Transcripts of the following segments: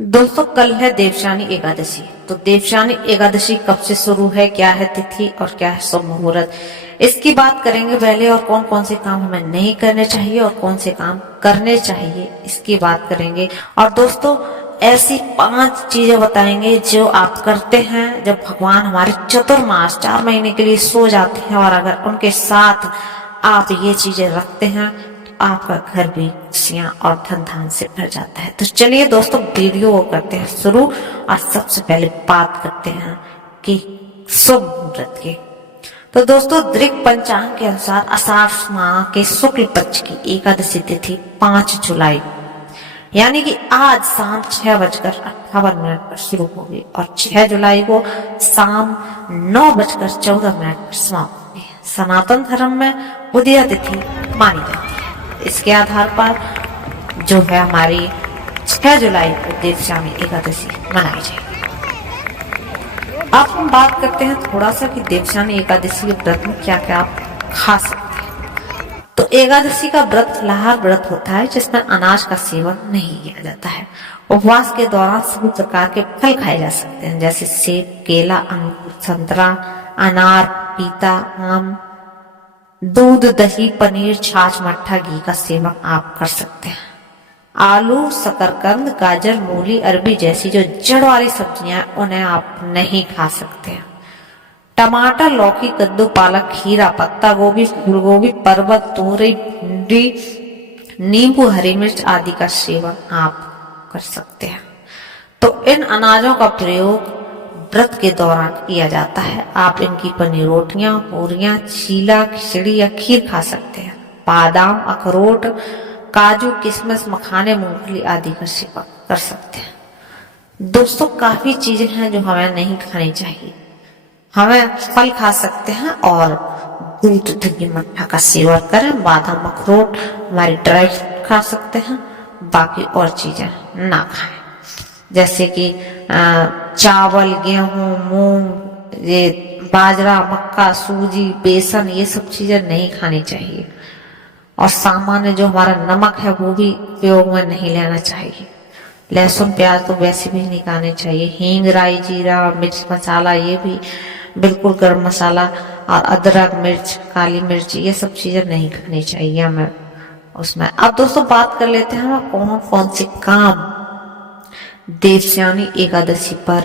दोस्तों कल है देवशानी एकादशी। तो देवशानी एकादशी कब से शुरू है, क्या है तिथि और क्या है शुभ मुहूर्त, इसकी बात करेंगे पहले। और कौन कौन से काम हमें नहीं करने चाहिए और कौन से काम करने चाहिए इसकी बात करेंगे। और दोस्तों ऐसी 5 चीजें बताएंगे जो आप करते हैं जब भगवान हमारे चतुर्मास 4 महीने के लिए सो जाते हैं, और अगर उनके साथ आप ये चीजें रखते हैं आपका घर भी खुशियां और धन धान से भर जाता है। तो चलिए दोस्तों वीडियो को करते हैं शुरू। और सबसे पहले बात करते हैं कि शुभ मुहूर्त की। तो दोस्तों दृक पंचांग के अनुसार आषाढ़ माह के शुक्ल पक्ष की एकादशी तिथि 5 जुलाई यानी कि आज शाम 6:58 पर शुरू होगी और 6 जुलाई को शाम 9:14 पर समाप्त होगी। सनातन धर्म में उदया तिथि मानी जाती है। इसके आधार पर जो है हमारी 6 जुलाई को देवशानी एकादशी मनाई जाएगी। अब हम बात करते हैं थोड़ा सा कि देवशानी एकादशी के व्रत में क्या क्या आप खा सकते हैं। तो एकादशी का व्रत फलाहार व्रत होता है जिसमें अनाज का सेवन नहीं किया जाता है। उपवास के दौरान सभी प्रकार के फल खाए जा सकते हैं जैसे सेब, केला, अंगूर, संतरा, अनार, पपीता, आम। दूध, दही, पनीर, छाछ, मट्ठा, घी का सेवन आप कर सकते हैं। आलू, शकरकंद, गाजर, मूली, अरबी जैसी जो जड़ वाली सब्जियां उन्हें आप नहीं खा सकते हैं। टमाटर, लौकी, कद्दू, पालक, खीरा, पत्ता गोभी, फूल गोभी, परवल, तोरई, भिंडी, नींबू, हरी मिर्च आदि का सेवन आप कर सकते हैं। तो इन अनाजों का प्रयोग व्रत के दौरान किया जाता है। आप इनकी बनी रोटियां, पूरियां, चीला, खिचड़ी या खीर खा सकते हैं। बादाम, अखरोट, काजू, किशमिश, मखाने, मूंगफली आदि का सेवन कर सकते हैं। दोस्तों काफी चीजें हैं जो हमें नहीं खानी चाहिए। हमें फल खा सकते हैं और दूध, दही, मट्ठा का सेवन करें। बादाम, अखरोट हमारी ड्राई फ्रूट खा सकते हैं, बाकी और चीजें ना खाएं जैसे कि चावल, गेहूं, मूंग, ये बाजरा, मक्का, सूजी, बेसन, ये सब चीजें नहीं खानी चाहिए। और सामान्य जो हमारा नमक है वो भी उपयोग में नहीं लेना चाहिए। लहसुन, प्याज तो वैसे भी नहीं खाने चाहिए। हींग, राई, जीरा, मिर्च मसाला ये भी बिल्कुल, गरम मसाला और अदरक, मिर्च, काली मिर्च ये सब चीजें नहीं खानी चाहिए हमें उसमें। अब दोस्तों बात कर लेते हैं हम कौन कौन से काम देवशानी एकादशी पर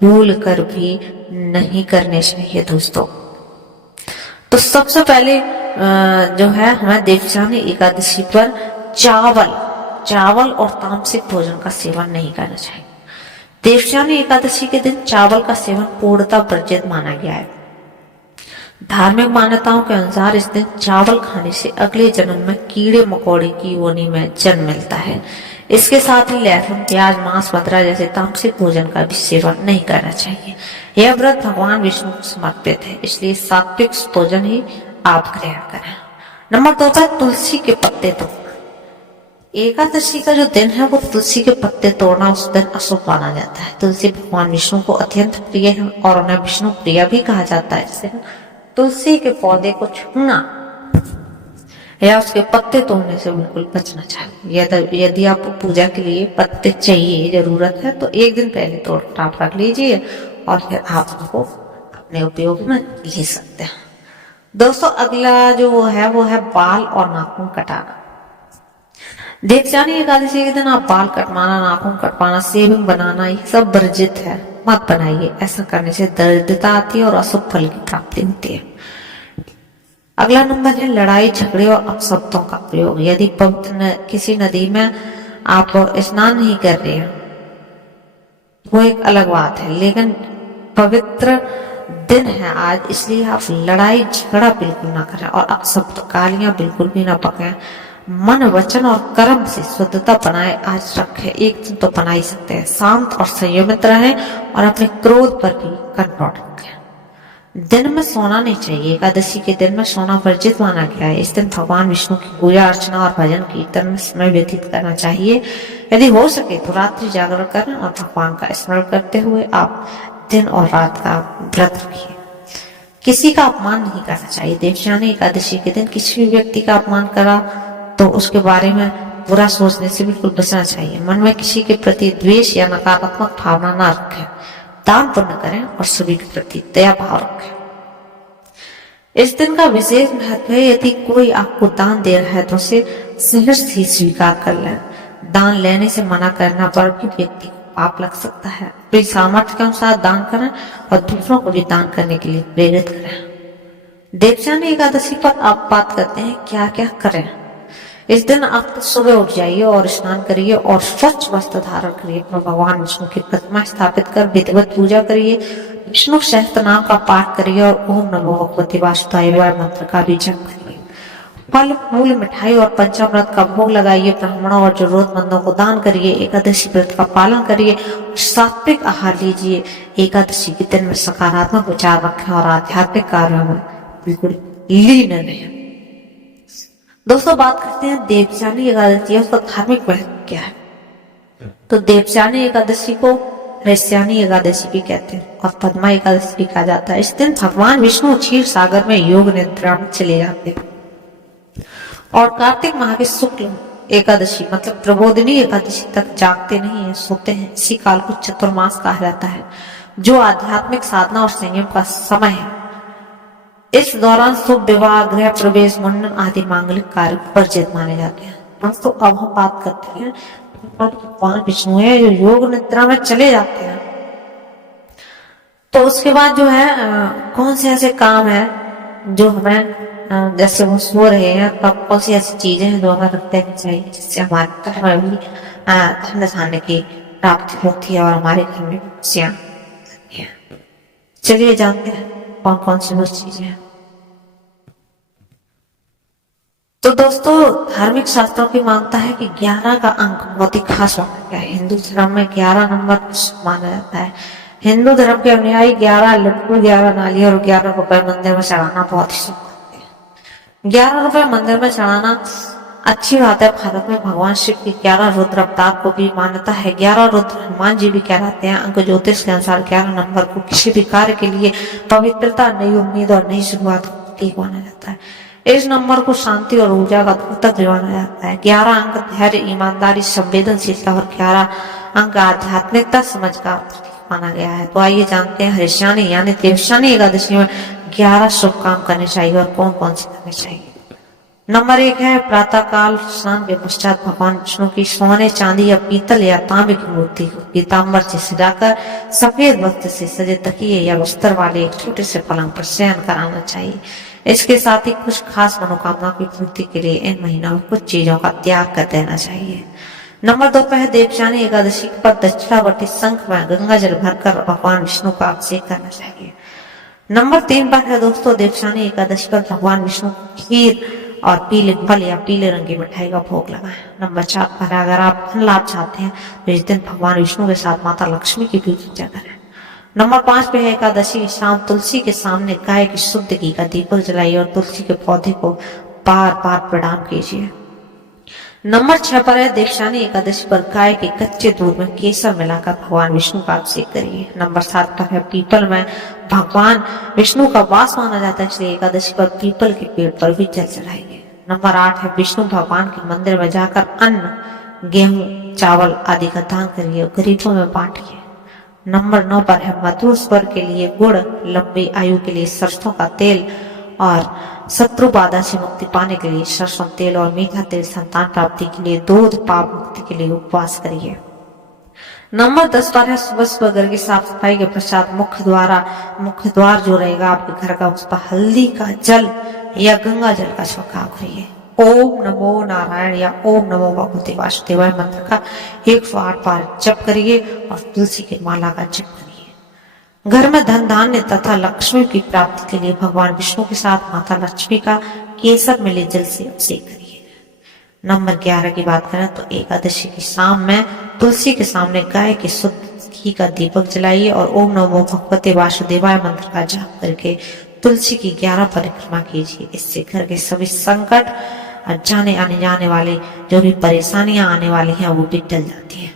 भूल कर भी नहीं करने चाहिए। दोस्तों तो सबसे पहले जो है हमें देवशानी एकादशी पर चावल और तामसिक भोजन का सेवन नहीं करना चाहिए। देवशानी एकादशी के दिन चावल का सेवन पूर्णतः वर्जित माना गया है। धार्मिक मान्यताओं के अनुसार इस दिन चावल खाने से अगले जन्म में कीड़े मकोड़े की योनि में जन्म मिलता है। इसके साथ ही लहसुन, प्याज, मांस, मदिरा जैसे तामसिक भोजन का भी सेवन नहीं करना चाहिए। यह व्रत भगवान विष्णु को समर्पित है, इसलिए सात्विक भोजन ही आप ग्रहण करें। नंबर 2 पर तुलसी के पत्ते तोड़ना। एकादशी का जो दिन है वो तुलसी के पत्ते तोड़ना उस दिन अशुभ माना जाता है। तुलसी भगवान विष्णु को अत्यंत प्रिय है और उन्हें विष्णु प्रिय भी कहा जाता है। इससे तुलसी के पौधे को छूना या उसके पत्ते तोड़ने से बिल्कुल बचना चाहिए। यदि आपको पूजा के लिए पत्ते चाहिए, जरूरत है, तो एक दिन पहले तोड़कर आप रख लीजिए और फिर आप उनको अपने उपयोग में ले सकते हैं। दोस्तों अगला जो वो है बाल और नाखून कटाना। देवशानी एकादशी के दिन आप बाल कटवाना, नाखून कटवाना, शेविंग बनाना ये सब वर्जित है, मत बनाइए। ऐसा करने से दरिद्रता आती है और अशुभ फल की प्राप्ति होती है। अगला नंबर है लड़ाई झगड़े और अपशब्दों का प्रयोग। यदि पवित्र किसी नदी में आप स्नान नहीं कर रहे हैं वो एक अलग बात है, लेकिन पवित्र दिन है आज, इसलिए आप लड़ाई झगड़ा बिल्कुल ना करें और अपशब्द गालियां बिल्कुल भी ना पकें। मन, वचन और कर्म से शुद्धता बनाए आज रखें। एक दिन तो बना ही सकते हैं। शांत और संयमित रहें और अपने क्रोध पर भी कंट्रोल रखें। दिन में सोना नहीं चाहिए। एकादशी के दिन में सोना वर्जित माना गया है। इस दिन भगवान विष्णु की पूजा अर्चना और भजन कीर्तन में समय व्यतीत करना चाहिए। यदि हो सके तो रात्रि जागरण करें और भगवान का स्मरण करते हुए आप दिन और रात का व्रत रखिए। किसी का अपमान नहीं करना चाहिए। देवशानी एकादशी के दिन किसी भी व्यक्ति का अपमान करा तो उसके बारे में बुरा सोचने से बिल्कुल बचना चाहिए। मन में किसी के प्रति द्वेष या नकारात्मक भावना न रखें। दान पुण्य करें और सभी के प्रति दया भाव रखें। इस दिन का विशेष महत्व है। यदि कोई आपको दान दे रहा है तो उसे सहर्ष ही स्वीकार कर लें। दान लेने से मना करना पर भी व्यक्ति को पाप लग सकता है। अपनी सामर्थ्य के अनुसार दान करें और दूसरों को भी दान करने के लिए प्रेरित करें। देवचानी एकादशी पर आप बात करते हैं क्या क्या करें। इस दिन आप सुबह उठ जाइए और स्नान करिए और स्वच्छ वस्त्र धारण करिए। भगवान विष्णु की प्रतिमा स्थापित कर विधिवत पूजा करिए। विष्णु सहस्त्र नाम का पाठ करिए और ओम नमो भगवते वासुदेवाय मंत्र का भी जप करिए। फल फूल मिठाई और पंचामृत का भोग लगाइए। ब्राह्मणों और जरूरतमंदों को दान करिए। एकादशी व्रत का पालन करिए। सात्विक आहार लीजिए। एकादशी के दिन में सकारात्मक विचार रखें और आध्यात्मिक कार्यों में बिल्कुल लीन रहें। दोस्तों बात करते हैं देवचानी एकादशी, उसका धार्मिक महत्व क्या है। तो देवचानी एकादशी को ऋष्यानी एकादशी भी कहते हैं और पद्मा एकादशी भी कहा जाता है। इस दिन भगवान विष्णु क्षीर सागर में योग निद्रा में चले जाते हैं और कार्तिक माह के शुक्ल एकादशी मतलब प्रबोधिनी एकादशी तक जागते नहीं है, सोते हैं। इसी काल को चतुर्मास कहा जाता है जो आध्यात्मिक साधना और संयम का समय है। इस दौरान शुभ विवाह, गृह प्रवेश, मुंडन आदि मांगलिक कार्य वर्जित माने जाते हैं। दोस्तों अब हम बात करते हैं भगवान विष्णु है जो योग निद्रा में चले जाते हैं। तो उसके बाद जो है कौन से ऐसे काम है जो हमें जैसे वो सो रहे हैं तब कौन सी ऐसी चीजें हैं जो हमें रखते रहनी चाहिए जिससे हमारे घर में भी धन धान्य की प्राप्ति होती है और हमारे घर में खुशियां आती हैं। चलिए जानते हैं कौन कौन सी वो चीजें हैं। तो दोस्तों धार्मिक शास्त्रों की मानता है कि 11 का अंक बहुत ही खास माना है। हिंदू धर्म में 11 नंबर माना जाता है। हिंदू धर्म के अनुयायी 11 लड्डू, 11 नारियल और 11 रुपए मंदिर में चढ़ाना बहुत ही शुभ मानते हैं। 11 रुपए मंदिर में चढ़ाना अच्छी बात है। भारत में भगवान शिव की 11 रुद्र अवतार को भी मान्यता है। 11 रुद्र हनुमान जी भी कहलाते हैं। अंक ज्योतिष के अनुसार 11 नंबर को किसी भी कार्य के लिए पवित्रता, नई उम्मीद और नई शुरुआत को माना जाता है। इस नंबर को शांति और ऊर्जा का द्योतक माना जाता है। 11 अंक धैर्य, ईमानदारी, संवेदनशीलता और 11 अंक आध्यात्मिकता समझ का माना गया है। तो आइए जानते हैं ऋष्यानी यानी देवचानी एकादशी में 11 शुभ काम करने चाहिए और कौन कौन से करने चाहिए। नंबर 1 है प्रातः काल स्नान के पश्चात भगवान विष्णु की सोने, चांदी या पीतल या तांबे की मूर्ति को पीताम्बर से सजाकर सफेद वस्त्र से सजे तकिए या बिस्तर वाले एक छोटे से पलंग पर शयन कराना चाहिए। इसके साथ ही कुछ खास मनोकामना की पूर्ति के लिए इन महीनों में कुछ चीजों का त्याग कर देना चाहिए। नंबर 2 पर है देवचानी एकादशी पर दक्षिणावर्ती शंख में गंगा जल भरकर भगवान विष्णु का अभिषेक करना चाहिए। नंबर 3 पर है दोस्तों देवचानी एकादशी पर भगवान विष्णु खीर और पीले फल या पीले रंग की मिठाई का भोग लगाएं। नंबर 4 पर अगर आप धन लाभ चाहते हैं तो इस दिन भगवान विष्णु के साथ माता लक्ष्मी की भी पूजा करें। नंबर 5 पे है एकादशी की शाम तुलसी के सामने गाय की शुद्ध घी का दीपक जलाइए और तुलसी के पौधे को बार बार प्रणाम कीजिए। नंबर 6 पर है देवचानी एकादशी पर गाय के कच्चे दूध में केसर मिलाकर भगवान विष्णु का अभिषेक करिए। नंबर 7 पर है पीपल में भगवान विष्णु का वास माना जाता है, इसलिए एकादशी पर पीपल के पेड़ पर भी जल चढ़ाइए। नंबर 8 है विष्णु भगवान के मंदिर में जाकर अन्न, गेहूं, चावल आदि का दान करिए और गरीबों में बांटिए। नंबर 9 पर है मधुर स्वर के लिए गुड़, लंबी आयु के लिए सरसों का तेल और शत्रु बाधा से मुक्ति पाने के लिए सरसों तेल और मीठा तेल, संतान प्राप्ति के लिए दूध, पाप मुक्ति के लिए उपवास करिए। नंबर 10 पर है सुबह सुबह घर की साफ सफाई के पश्चात मुख्य द्वार जो रहेगा आपके घर का उस पर हल्दी का जल या गंगा जल का छिड़काव करिए। ओम नमो नारायण या ओम नमो भगवते वासुदेवाय मंत्र का 108 बार जप करिए और तुलसी की माला का जप करिए। घर में धन धान्य तथा लक्ष्मी की प्राप्ति के लिए भगवान विष्णु के साथ माता लक्ष्मी का केसर मिले जल से अभिषेक करिए। नंबर 11 की बात करें तो एकादशी की शाम में तुलसी के सामने गाय के शुद्ध घी का दीपक जलाइए और ओम नमो भगवते वासुदेवाय मंत्र का जाप करके तुलसी की 11 परिक्रमा कीजिए। इससे घर के सभी संकट और आने जाने वाले जो भी परेशानियां आने वाली हैं वो भी टल जाती हैं।